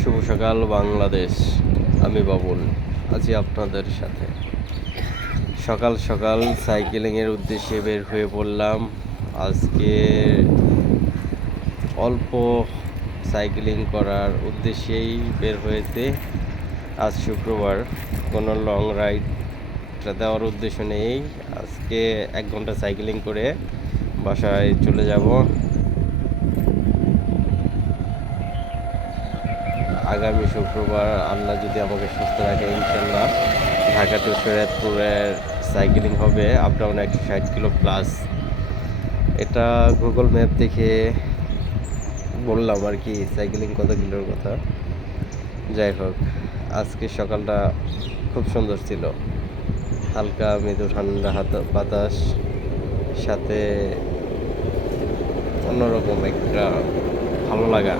শুভ সকাল বাংলাদেশ। আমি বাবুল আছি আপনাদের সাথে। সকাল সকাল সাইকেলিংয়ের উদ্দেশ্যে বের হয়ে পড়লাম। আজকে অল্প সাইকেলিং করার উদ্দেশ্যেই বের হয়েছে। আজ শুক্রবার, কোনো লং রাইডটা দেওয়ার উদ্দেশ্য নেই। আজকে 1 ঘন্টা সাইকেলিং করে বাসায় চলে যাব। আগামী শুক্রবার আল্লাহ যদি আমাকে সুস্থ রাখে, ইনশাল্লাহ ঢাকা টু শরীয়তপুরের সাইকেলিং হবে, আপ ডাউন 160 কিলো প্লাস। এটা গুগল ম্যাপ দেখে বললাম আর কি, সাইকেলিং কত কিলোর কথা। যাই হোক, আজকে সকালটা খুব সুন্দর ছিল। হালকা মৃদু ঠান্ডা বাতাস, সাথে অন্যরকম একটা ভালো লাগা।